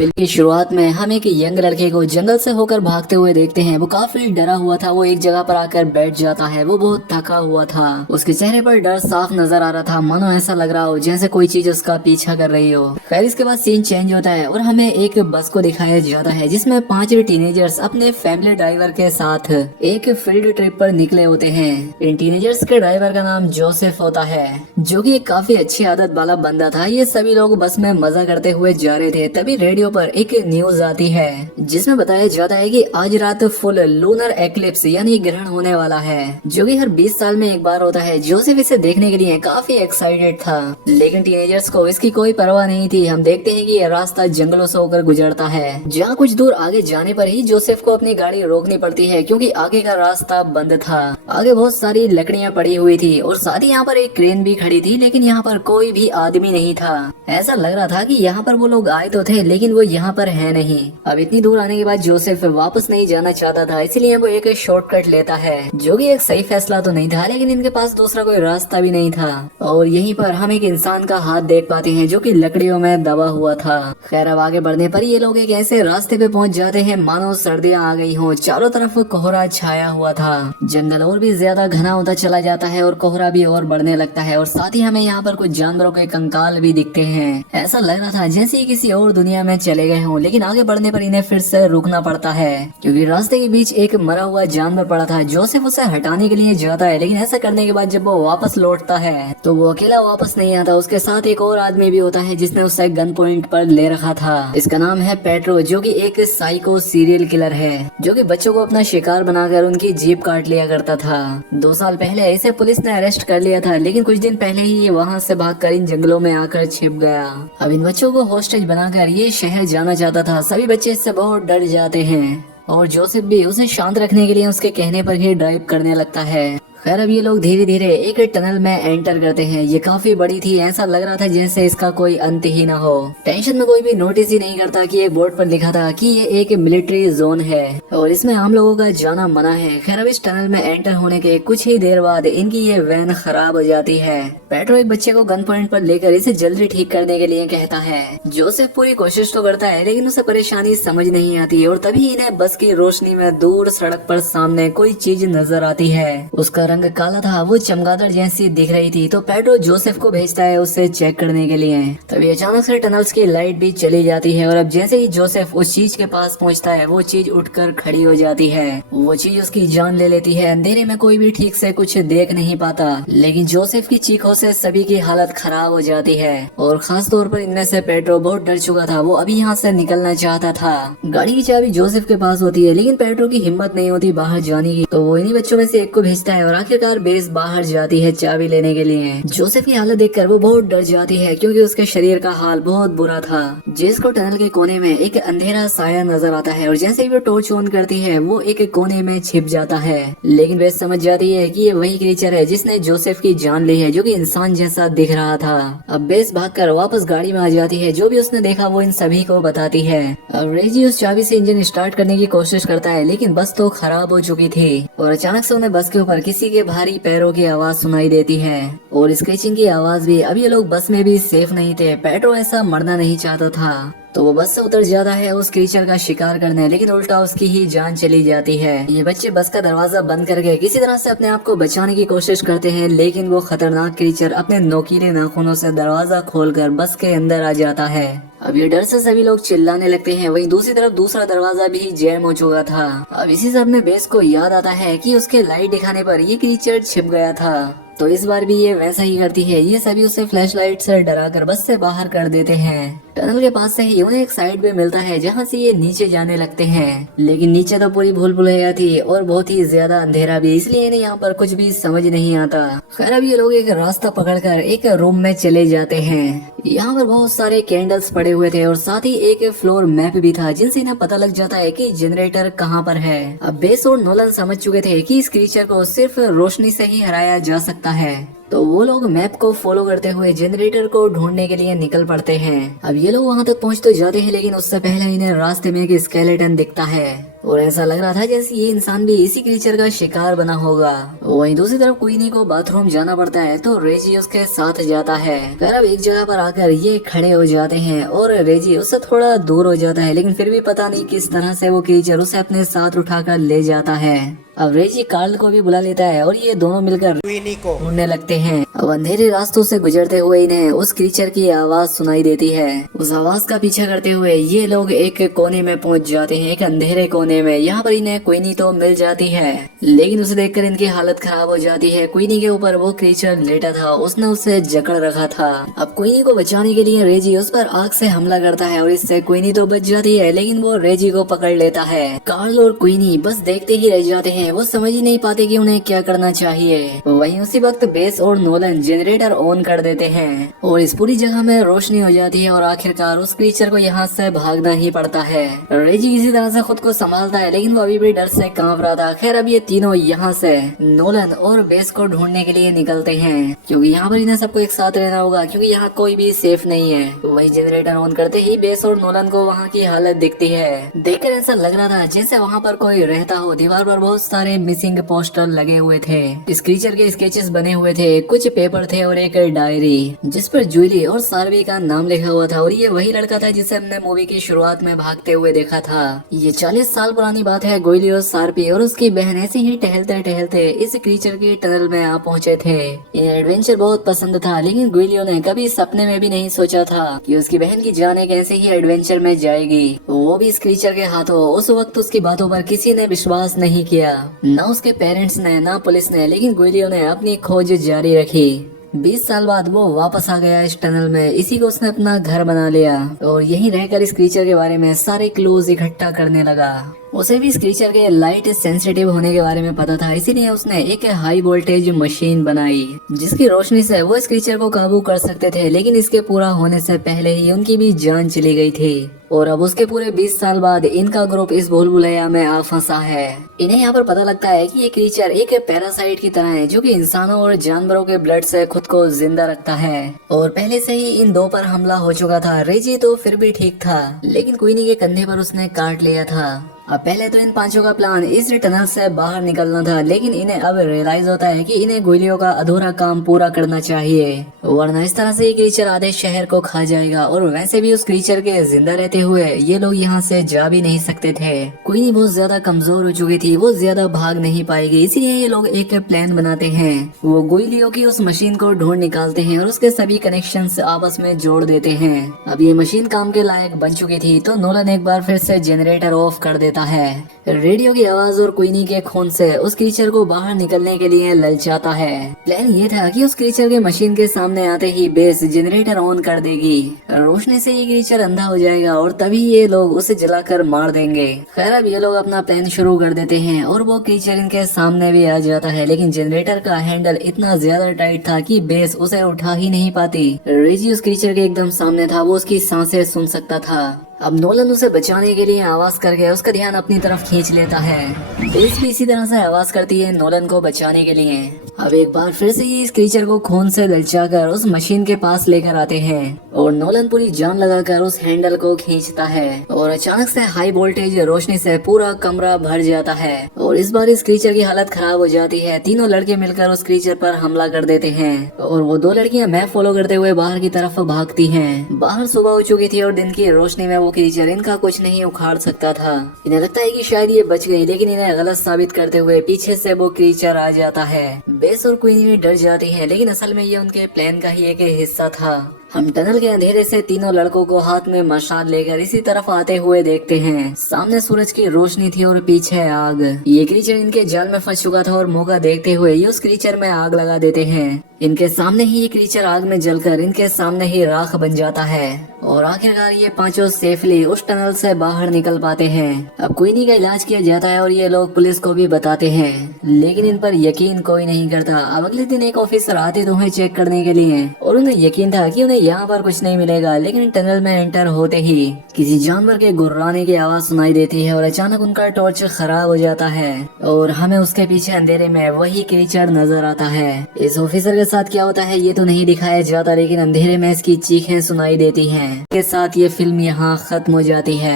Film की शुरुआत में हम एक यंग लड़के को जंगल से होकर भागते हुए देखते हैं। वो काफी डरा हुआ था। वो एक जगह पर आकर बैठ जाता है। वो बहुत थका हुआ था। उसके चेहरे पर डर साफ नजर आ रहा था, मानो ऐसा लग रहा हो जैसे कोई चीज उसका पीछा कर रही हो। खैर इसके बाद सीन चेंज होता है और हमें एक बस को दिखाया जाता है जिसमें 5 टीनेजर्स अपने फैमिली ड्राइवर के साथ एक फील्ड ट्रिप पर निकले होते हैं। इन टीनेजर्स के ड्राइवर का नाम जोसेफ होता है, जो कि एक काफी अच्छी आदत वाला बंदा था। ये सभी लोग बस में मजा करते हुए जा रहे थे। तभी रेडियो पर एक न्यूज आती है जिसमें बताया जाता है कि आज रात फुल लूनर एक्लिप्स यानी ग्रहण होने वाला है, जो कि हर 20 साल में एक बार होता है। जोसेफ इसे देखने के लिए काफी एक्साइटेड था, लेकिन टीनेजर्स को इसकी कोई परवाह नहीं थी। हम देखते हैं कि यह रास्ता जंगलों से होकर गुजरता है, जहाँ कुछ दूर आगे जाने पर ही जोसेफ को अपनी गाड़ी रोकनी पड़ती है क्योंकि आगे का रास्ता बंद था। आगे बहुत सारी लकड़ियाँ पड़ी हुई थी और साथ ही यहाँ पर एक क्रेन भी खड़ी थी, लेकिन यहाँ पर कोई भी आदमी नहीं था। ऐसा लग रहा था कि यहाँ पर वो लोग आए तो थे, लेकिन वो यहाँ पर है नहीं। अब इतनी दूर आने के बाद जोसेफ वापस नहीं जाना चाहता था, इसलिए वो एक शॉर्टकट लेता है, जो कि एक सही फैसला तो नहीं था, लेकिन इनके पास दूसरा कोई रास्ता भी नहीं था। और यहीं पर हम एक इंसान का हाथ देख पाते हैं जो कि लकड़ियों में दबा हुआ था। खैर अब आगे बढ़ने पर ये लोग एक ऐसे रास्ते पे पहुंच जाते हैं मानो सर्दियां आ गई हों। चारों तरफ कोहरा छाया हुआ था। जंगल और भी ज्यादा घना होता चला जाता है और कोहरा भी और बढ़ने लगता है। और साथ ही हमें यहाँ पर कुछ जानवरों के कंकाल भी दिखते हैं। ऐसा लग रहा था जैसे ही किसी और दुनिया में चले गए हों, लेकिन आगे बढ़ने पर इन्हें फिर से रुकना पड़ता है क्योंकि रास्ते के बीच एक मरा हुआ जानवर पड़ा था। जोसेफ उसे हटाने के लिए जाता है, लेकिन ऐसा करने के बाद जब वो वापस लौटता है तो वो अकेला वापस नहीं आता। उसके साथ एक और आदमी भी होता है जिसने उसे गन पॉइंट पर ले रखा था। इसका नाम है पेट्रो, जो कि एक साइको सीरियल किलर है, जो कि बच्चों को अपना शिकार बनाकर उनकी जीभ काट लिया करता था। 2 साल पहले इसे पुलिस ने अरेस्ट कर लिया था, लेकिन कुछ दिन पहले ही ये वहाँ से भागकर इन जंगलों में आकर छिप गया। अब इन बच्चों को हॉस्टेज बनाकर ये शहर जाना चाहता था। सभी बच्चे इससे बहुत डर जाते हैं और जोसेफ भी उसे शांत रखने के लिए उसके कहने पर ही ड्राइव करने लगता है। खैर अब ये लोग धीरे धीरे एक टनल में एंटर करते हैं। ये काफी बड़ी थी, ऐसा लग रहा था जैसे इसका कोई अंत ही ना हो। टेंशन में कोई भी नोटिस ही नहीं करता कि एक बोर्ड पर लिखा था कि ये एक मिलिट्री जोन है और इसमें आम लोगों का जाना मना है। खैर अब इस टनल में एंटर होने के कुछ ही देर बाद इनकी ये वैन खराब हो जाती है। पेट्रो एक बच्चे को गन पॉइंट पर लेकर इसे जल्दी ठीक करने के लिए कहता है। जोसेफ पूरी कोशिश तो करता है, लेकिन उसे परेशानी समझ नहीं आती और तभी इन्हें बस की रोशनी में दूर सड़क पर सामने कोई चीज नजर आती है। उसका रंग काला था, वो चमगादड़ जैसी दिख रही थी। तो पेट्रो जोसेफ को भेजता है उसे चेक करने के लिए। तभी अचानक से टनल्स की लाइट भी चली जाती है और अब जैसे ही जोसेफ उस चीज के पास पहुंचता है वो चीज उठकर खड़ी हो जाती है। वो चीज उसकी जान ले लेती है। अंधेरे में कोई भी ठीक से कुछ देख नहीं पाता, लेकिन जोसेफ की चीखों से सभी की हालत खराब हो जाती है और खास तौर पर इनमें से पेट्रो बहुत डर चुका था। वो अभी यहाँ से निकलना चाहता था। गाड़ी की चाबी जोसेफ के पास होती है, लेकिन पेट्रो की हिम्मत नहीं होती बाहर जाने की। तो वो इन्हीं बच्चों में से एक को भेजता है और आखिरकार बेस बाहर जाती है चाबी लेने के लिए। जोसेफ की हालत देखकर वो बहुत डर जाती है क्योंकि उसके शरीर का हाल बहुत बुरा था। जिसको टनल के कोने में एक अंधेरा साया नजर आता है और जैसे ही वो टॉर्च ऑन करती है वो एक कोने में छिप जाता है। लेकिन बेस समझ जाती है कि ये वही क्रीचर है जिसने जोसेफ की जान ली है, जो कि इंसान जैसा दिख रहा था। अब बेस भागकर वापस गाड़ी में आ जाती है। जो भी उसने देखा वो इन सभी को बताती है। अब रेजी उस चाबी से इंजन स्टार्ट करने की कोशिश करता है, लेकिन बस तो खराब हो चुकी थी और अचानक से उन्हें बस के ऊपर किसी के भारी पैरों की आवाज सुनाई देती है और स्क्रेचिंग की आवाज भी। अब ये लोग बस में भी सेफ नहीं थे। पेट्रो ऐसा मरना नहीं चाहता था, तो वो बस से उतर जाता है उस क्रीचर का शिकार करने, लेकिन उल्टा उसकी ही जान चली जाती है। ये बच्चे बस का दरवाजा बंद करके किसी तरह से अपने आप को बचाने की कोशिश करते हैं, लेकिन वो खतरनाक क्रीचर अपने नोकीले नाखूनों से दरवाजा खोलकर बस के अंदर आ जाता है। अब ये डर से सभी लोग चिल्लाने लगते हैं। वहीं दूसरी तरफ दूसरा दरवाजा भी जैम हो चुका था। अब इसी सब में बेस को याद आता है कि उसके लाइट दिखाने पर ये क्रीचर छिप गया था, तो इस बार भी ये वैसा ही करती है। ये सभी उसे फ्लैश लाइट से डराकर बस से बाहर कर देते हैं। टनल के पास से ही उन्हें एक साइड पे मिलता है जहाँ से ये नीचे जाने लगते हैं, लेकिन नीचे तो पूरी भूल भुलैया थी और बहुत ही ज्यादा अंधेरा भी, इसलिए इन्हें यहाँ पर कुछ भी समझ नहीं आता। खैर अब ये लोग एक रास्ता पकड़कर एक रूम में चले जाते हैं। यहाँ पर बहुत सारे कैंडल्स पड़े हुए थे और साथ ही एक फ्लोर मैप भी था, जिनसे इन्हें पता लग जाता है कि जनरेटर कहाँ पर है। अब बेस और नोलन समझ चुके थे कि इस क्रीचर को सिर्फ रोशनी से ही हराया जा सकता है, तो वो लोग मैप को फॉलो करते हुए जनरेटर को ढूंढने के लिए निकल पड़ते हैं। अब ये लोग वहाँ तक पहुँच तो जाते हैं, लेकिन उससे पहले इन्हें रास्ते में एक स्केलेटन दिखता है और ऐसा लग रहा था जैसे ये इंसान भी इसी क्रीचर का शिकार बना होगा। वहीं दूसरी तरफ क्वीनी को बाथरूम जाना पड़ता है तो रेजी उसके साथ जाता है। फिर अब एक जगह पर आकर ये खड़े हो जाते हैं और रेजी उससे थोड़ा दूर हो जाता है, लेकिन फिर भी पता नहीं किस तरह से वो क्रीचर उसे अपने साथ उठाकर ले जाता है। अब रेजी कार्ल को भी बुला लेता है और ये दोनों मिलकर क्वीनी को ढूंढने लगते हैं। अब अंधेरे रास्तों से गुजरते हुए इन्हें उस क्रीचर की आवाज सुनाई देती है। उस आवाज का पीछा करते हुए ये लोग एक कोने में पहुंच जाते हैं, एक अंधेरे कोने में। यहाँ पर इन्हें क्वीनी तो मिल जाती है, लेकिन उसे देखकर इनकी हालत खराब हो जाती है। क्वीनी के ऊपर वो क्रीचर लेटा था, उसने उसे जकड़ रखा था। अब क्वीनी को बचाने के लिए रेजी उस पर आग से हमला करता है और इससे क्वीनी तो बच जाती है, लेकिन वो रेजी को पकड़ लेता है। कार्ल और क्वीनी बस देखते ही रह जाते हैं, वो समझ ही नहीं पाते कि उन्हें क्या करना चाहिए। वहीं उसी वक्त बेस और नोलन जनरेटर ऑन कर देते हैं और इस पूरी जगह में रोशनी हो जाती है और आखिरकार उस क्रीचर को यहाँ से भागना ही पड़ता है। रेजी किसी तरह से खुद को संभालता है, लेकिन वो अभी भी डर से कांप रहा था। खैर अब ये तीनों यहाँ से नोलन और बेस को ढूंढने के लिए निकलते हैं, क्योंकि यहाँ पर इन्हें सबको एक साथ रहना होगा, क्योंकि यहाँ कोई भी सेफ नहीं है। वहीं जनरेटर ऑन करते ही बेस और नोलन को वहाँ की हालत दिखती है। देखकर ऐसा लग रहा था जैसे वहाँ पर कोई रहता हो। दीवार पर बहुत सारे मिसिंग पोस्टर लगे हुए थे, इस क्रीचर के स्केचेस बने हुए थे, कुछ पेपर थे और एक डायरी जिस पर जूली और सार्वी का नाम लिखा हुआ था। और ये वही लड़का था जिसे हमने मूवी की शुरुआत में भागते हुए देखा था। ये 40 साल पुरानी बात है। गोयली और सार्पी और उसकी बहन ऐसे ही टहलते टहलते इस क्रीचर की टनल में आ पहुंचे थे। इन्हें एडवेंचर बहुत पसंद था, लेकिन गोयलियों ने कभी सपने में भी नहीं सोचा था कि उसकी बहन की जान एक ऐसे ही एडवेंचर में जाएगी, वो भी इस क्रीचर के हाथों। उस वक्त उसकी बातों पर किसी ने विश्वास नहीं किया, न उसके पेरेंट्स ने ना पुलिस ने, लेकिन गोयलियों ने अपनी खोज जारी रखी। 20 साल बाद वो वापस आ गया इस टनल में। इसी को उसने अपना घर बना लिया और यहीं रहकर इस क्रीचर के बारे में सारे क्लूज इकट्ठा करने लगा। उसे भी इस क्रीचर के लाइट सेंसिटिव होने के बारे में पता था, इसीलिए उसने एक हाई वोल्टेज मशीन बनाई जिसकी रोशनी से वो इस क्रीचर को काबू कर सकते थे। लेकिन इसके पूरा होने से पहले ही उनकी भी जान चली गई थी और अब उसके पूरे 20 साल बाद इनका ग्रुप इस भूल भुलैया में आ फंसा है। इन्हें यहाँ पर पता लगता है कि ये क्रीचर एक पैरासाइट की तरह है, जो कि इंसानों और जानवरों के ब्लड से खुद को जिंदा रखता है। और पहले से ही इन दो पर हमला हो चुका था। रेजी तो फिर भी ठीक था, लेकिन क्वीनी के कंधे पर उसने काट लिया था। अब पहले तो इन पांचों का प्लान इस टनल से बाहर निकलना था, लेकिन इन्हें अब रियलाइज होता है कि इन्हें गोलियों का अधूरा काम पूरा करना चाहिए, वरना इस तरह से ये क्रीचर आधे शहर को खा जाएगा। और वैसे भी उस क्रीचर के जिंदा रहते हुए ये लोग यहाँ से जा भी नहीं सकते थे। क्वीनी बहुत ज्यादा कमजोर हो चुकी थी, वो ज्यादा भाग नहीं पाएगी, इसलिए ये लोग एक प्लान बनाते हैं। वो गोलियों की उस मशीन को ढूंढ निकालते हैं और उसके सभी कनेक्शन आपस में जोड़ देते हैं। अब ये मशीन काम के लायक बन चुकी थी, तो नोलन एक बार फिर से जनरेटर ऑफ कर देता है। रेडियो की आवाज और क्वीनी के खून से उस क्रीचर को बाहर निकलने के लिए ललचाता है। प्लान ये था कि उस क्रीचर के मशीन के सामने आते ही बेस जनरेटर ऑन कर देगी। रोशनी से ये क्रीचर अंधा हो जाएगा और तभी ये लोग उसे जलाकर मार देंगे। खैर अब ये लोग अपना प्लान शुरू कर देते हैं और वो क्रीचर इनके सामने भी आ जाता है, लेकिन जनरेटर का हैंडल इतना ज्यादा टाइट था कि बेस उसे उठा ही नहीं पाती। रेजी उस क्रीचर के एकदम सामने था, वो उसकी सांसें सुन सकता था। अब नोलन उसे बचाने के लिए आवाज करके उसका ध्यान अपनी तरफ खींच लेता है। बेस भी इसी तरह से आवाज करती है नोलन को बचाने के लिए। अब एक बार फिर से ये इस क्रीचर को खून से ललचाकर उस मशीन के पास लेकर आते हैं और नोलन पूरी जान लगाकर उस हैंडल को खींचता है और अचानक से हाई वोल्टेज रोशनी से पूरा कमरा भर जाता है और इस बार इस क्रीचर की हालत खराब हो जाती है। तीनों लड़के मिलकर उस क्रीचर पर हमला कर देते हैं और वो दो लड़कियां मैप फॉलो करते हुए बाहर की तरफ भागती हैं। बाहर सुबह हो चुकी थी और दिन की रोशनी में वो क्रीचर इनका कुछ नहीं उखाड़ सकता था। इन्हें लगता है कि शायद ये बच गई, लेकिन इन्हें गलत साबित करते हुए पीछे से वो क्रीचर आ जाता है। बेस और क्वीनी भी डर जाती हैं, लेकिन असल में ये उनके प्लान का ही एक हिस्सा था। हम टनल के अंधेरे से तीनों लड़कों को हाथ में मशाल लेकर इसी तरफ आते हुए देखते हैं। सामने सूरज की रोशनी थी और पीछे आग। ये क्रीचर इनके जाल में फंस चुका था और मौका देखते हुए ये उस क्रीचर में आग लगा देते हैं। इनके सामने ही ये क्रीचर आग में जलकर इनके सामने ही राख बन जाता है और आखिरकार ये पांचों सेफली उस टनल से बाहर निकल पाते हैं। अब क्वीनी का इलाज किया जाता है और ये लोग पुलिस को भी बताते हैं, लेकिन इन पर यकीन कोई नहीं करता। अब अगले दिन एक ऑफिसर आते तो उन्हें चेक करने के लिए और उन्हें यकीन था कि उन्हें यहाँ पर कुछ नहीं मिलेगा, लेकिन टनल में एंटर होते ही किसी जानवर के गुर्राने की आवाज सुनाई देती है और अचानक उनका टॉर्च खराब हो जाता है और हमें उसके पीछे अंधेरे में वही क्रीचर नजर आता है। इस ऑफिसर के साथ क्या होता है ये तो नहीं दिखाया जाता, लेकिन अंधेरे में इसकी चीखें सुनाई देती हैं। के साथ ये फिल्म यहाँ खत्म हो जाती है।